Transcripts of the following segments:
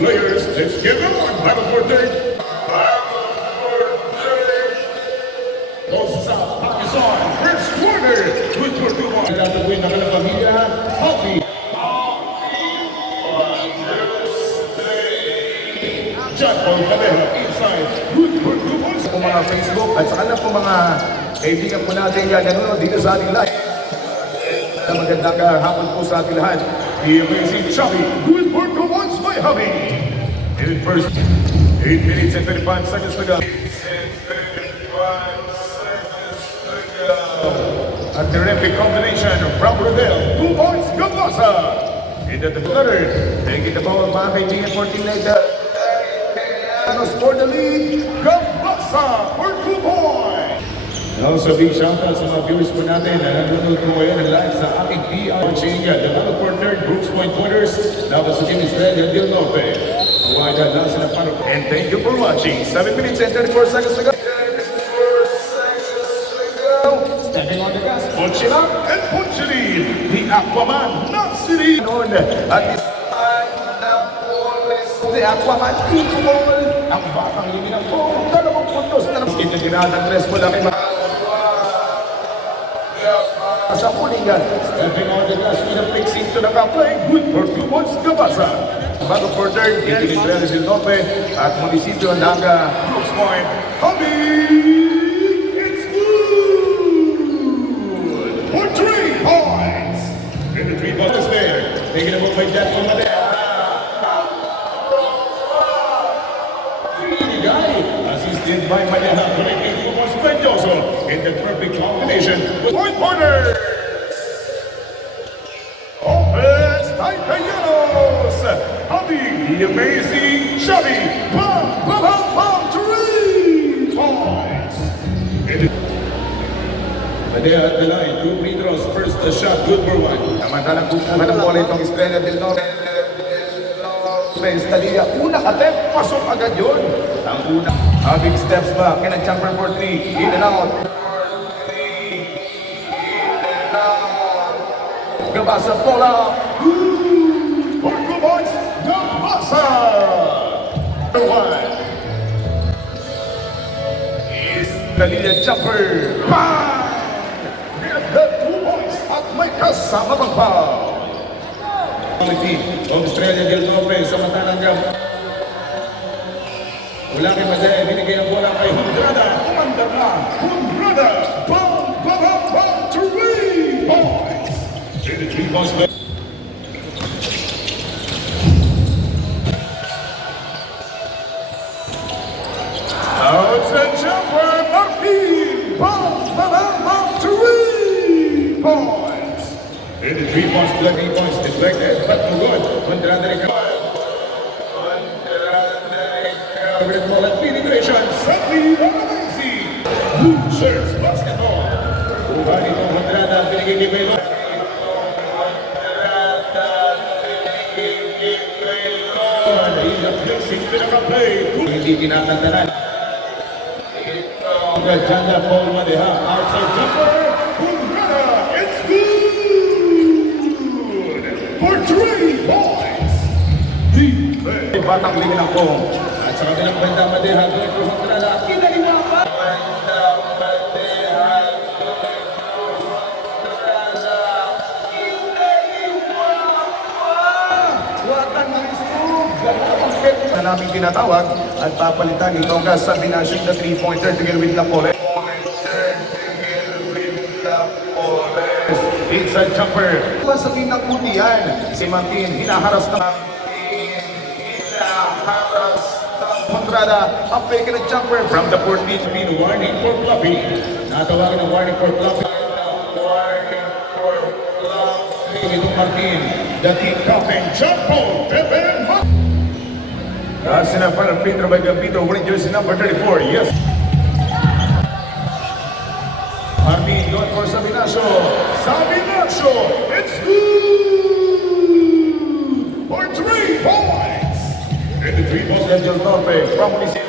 Players, let's get them on. Battle for third. Goes sa Pakistan. First quarter. Good for 2-1. Natatuloy na kanilang pamilya. Hockey. John Paul Pareja inside. Good for 2 points. Sa mga Facebook at sa kanila po mga kaibigan po natin yan nanonood dito sa ating live. Magandang hapon po sa ating lahat. The amazing Chubby. Good for 2 points by Hubby. In the first 8 minutes and 35 seconds to go. A terrific combination from Rodell. 2 points, Gabasa. In the third, Taking the ball, mga kaibigan, 14 later. For the lead, Gabasa for 2 points. And also big shoutout sa mga viewers po natin na nanonood po ngayon live sa aking PR Chinga. The battle for third, Brooks Point Winners. Dapat sa Team Estrella del Norte. Wide out lang sila para. And thank you for watching. 7 minutes and 34 seconds to go. stepping on the gas. Ponchila and Ponchili. The Aquaman, Nansiri. Noon, at this time na the Aquaman equal. Ang batang liminang po, 2 puntos na naman. Skip na ginatang tres mo lang. Sa pulingan, Stepping on the gas with a fixing to the cup play. Good for 2 points, Gabasa. bago for third, Team Estrella del Norte at Munisipyo ng Brooks Point, Hubby. It's good for 3 points. And the 3 points is there. Taking a look by Jack Madera. Assisted by Madera, connecting to Mendoza in the perfect combination with point corner. Offense, Titanos. Hubby, the amazing Chubby. Bam, bam, bam, bam, 3 points. Madea at the line, 2 free throws. First shot, good for 1. samantalang kukuha ng bola itong Estrella del Norte. Estadilla, unang attempt, pasok agad yun. Ang unang, big steps back, and a jumper for 3, in and out. Gabasa, bola. For 2 points, Gabasa. Estadilla jumper. Bang! Get the 2 points at may kasama pang foul. Ang team of Estrella del Norte, samantalang wala kay Madea, binigay ang bola kay Hundrada, umandar na. Hundrada, bang, bang, bang, bang, 3 points. And the 3 points left. Outside jumper, Martin, bang, bang, bang, bang, 3 points. And the 3 points left, 3 points deflected, but no good. Hundrada recovered. With ball at penetration. Sadly, amazing. Blue shirts basketball. Bukan itu Hundrada, binigay kay Melo. Hindi kinakantanan. Ganda Paul Madeha, outside jumper. Hundrada, it's good for 3 points. Defense. Batang liminang po. At sa kabilang banda Madeha, good for Hundrada. Kinaliwa pa. Na namin tinatawag at papalitan itong kasabinasyon na 3-pointer together with Lapole. Inside jumper. Sa pinang putihan, si Martin hinaharas na Hundrada, a fake and a jumper From the 14th pin, warning for flopping. Natawagan ng warning for flopping. Itong Martin, The team captain, John Paul Pepe. sinapan ang free throw by Gambito wearing jersey number 34. Yes. Martin going for Sabinacio. Sabinacio, it's good for 3 points. And the 3 points Angel Norte from Municipio.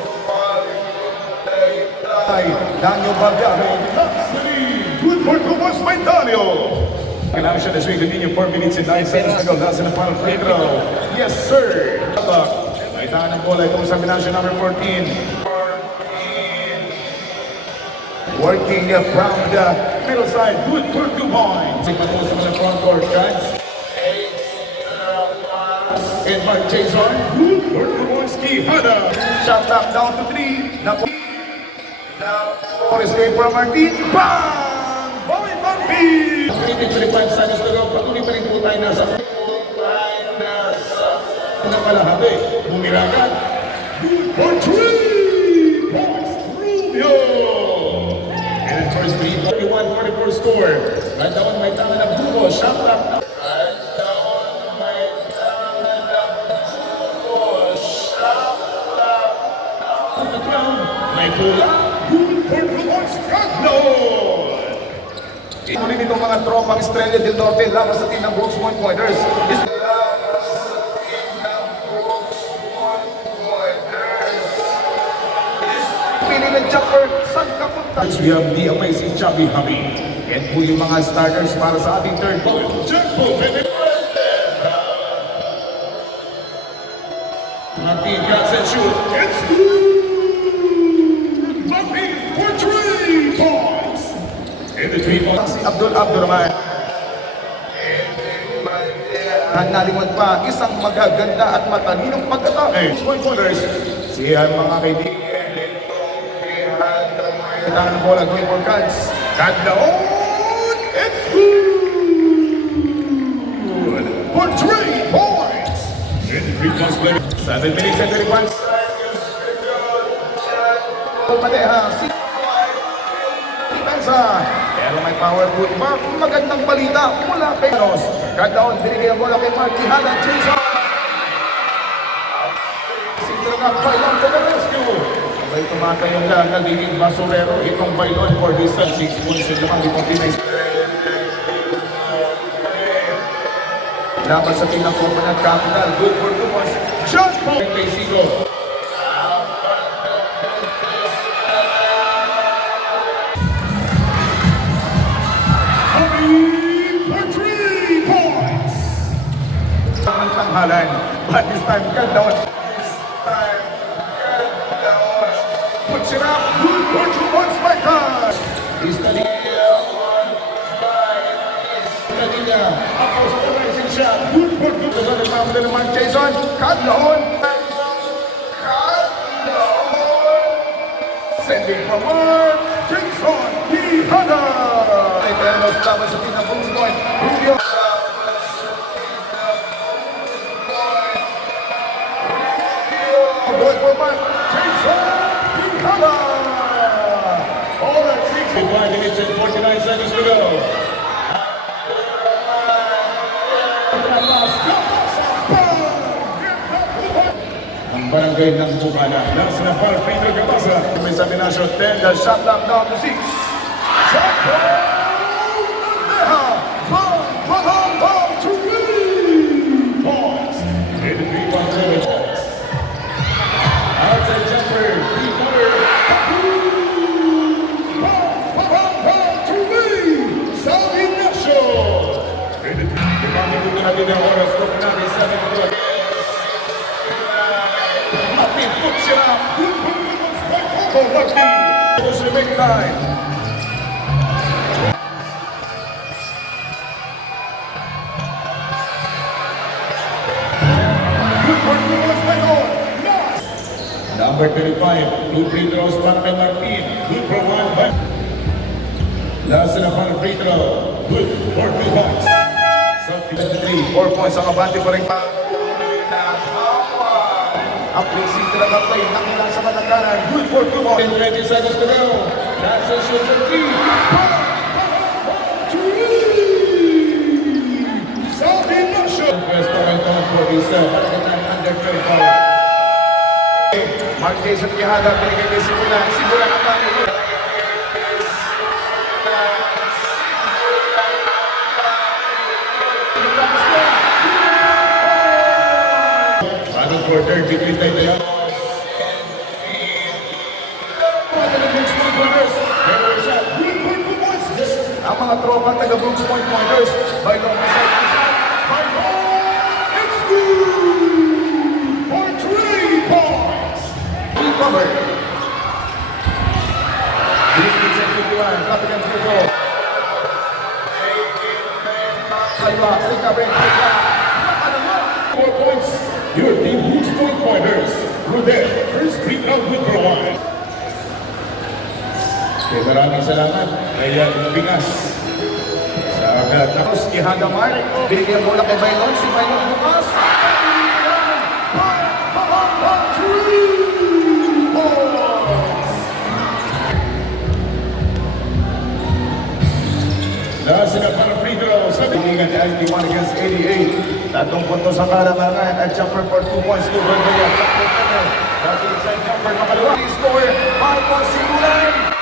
Daniel Valdejo. Good for 2 points by Daniel. Kailangan siya na swing continue 4 minutes and 9 seconds to go. Nasa na parang free throw. Yes, sir. Naitaan ng bola itong sa binasya number 14. Working from the middle side. Good for 2 points. Ipatulong sa mga front court chance. And Mark Jason. Good for Tumonski Hada. Shot clock down to 3. Now, is going for Martin. Bang! Boy Martin! 3.35 seconds to go. Patuloy pa rin po tayo nasa kalahati. Bumiragan. Good for 3 points. Rubio. And at first 3:41-44 score. Right down may tama na Bubo. Shot clock na. On the ground. May pula. Good for Tumonskagno. Muli nitong mga tropang Estrella del Norte laban sa team ng Brooks Point Pointers. Pili ng jumper, saan ka punta? We have the amazing Chubby Hubby. Yan po yung mga starters para sa ating third goal. Jumbo, baby. Martin cuts and shoot. It's good. Martin for 3 points. And the 3 points. Si Abdul naman. Nalimod pa, isang magaganda at matalinong pagkatake. Point Pointers, siya mga kaibigan. Tahan ng bola, going for cuts. Cut down. It's good. For 3 points. And the 3 points later. 7 minutes and 31 seconds. Padeha, si Depensa. Pero may power foot pa. Magandang balita mula kay Los. Cut down, binigay ang bola kay Mark Quijada. Jason. Sintro na Bailon to the rescue. Sabay tumatayong lang, nagiging basurero itong Bailon for this 6 points yung lamang itong Pinay. Laban sa team ng Coconut Capital, good for 2 points. Shot po! Kay Sigo. Hubby for 3 points. Ang tanghalan, but this time, cut down. Puts it up, good for 2 points by Cash. Kanina, ako sa rising shot. Good for 2 Ito na naman din naman Jason, cut down. Sending for Mark Jason Quijada. Ay, Tenos laban sa team ng Brooks Point. Rubio. Going for Mark Jason Quijada. All at 6. 5 minutes and 49 seconds to go. Ang barangay ng Bukana. Last na para Pedro Gabasa. May sabi na shot 10, the shot clock down to 6. Shot clock! Bang! 3 points. And the 3 points of it. Outside jumper. 3-pointer. Bang! To lead. South Ignacio. And the 3. Limang natin ang oras. Stop natin 7 o'clock. Martin puts it up. Good performance by Coco Martin. Goes to the big time. Good performance by Coco. Number 35, 2 free throws para kay Martin. Good for 1 by... Last na para free throw. Good for 2 points. So, 3, 4 points ang abante pa rin. Ang placing talaga play, nakilang sa matagalan. Good for 2 points. 20 seconds to go. That's a shoot for 3. South Ignacio. Pwesto kay Tom for isa. Para kay under 35. Mark Jason Quijada, binigay kay Sibulan. Sibulan ang bani. Final quarter, between tayo tayo. Ang mga tropa taga Brooks Point Pointers. By long side. It's good for 3 your team whose point pointers. Rudel, first pick up with the one. Okay, maraming salamat. Kaya Bingas. Sa agad. Tapos ihadamay, binigyan bola kay Baylon, si Baylon bukas. Nasa na para free throw. Tingnan ni 91 against 88. Tatlong puntos sa kalamangan at jumper for 2 points to Bergaya. Jumper 7. Dati inside jumper, makalawa. Score, 5 points si Ulan.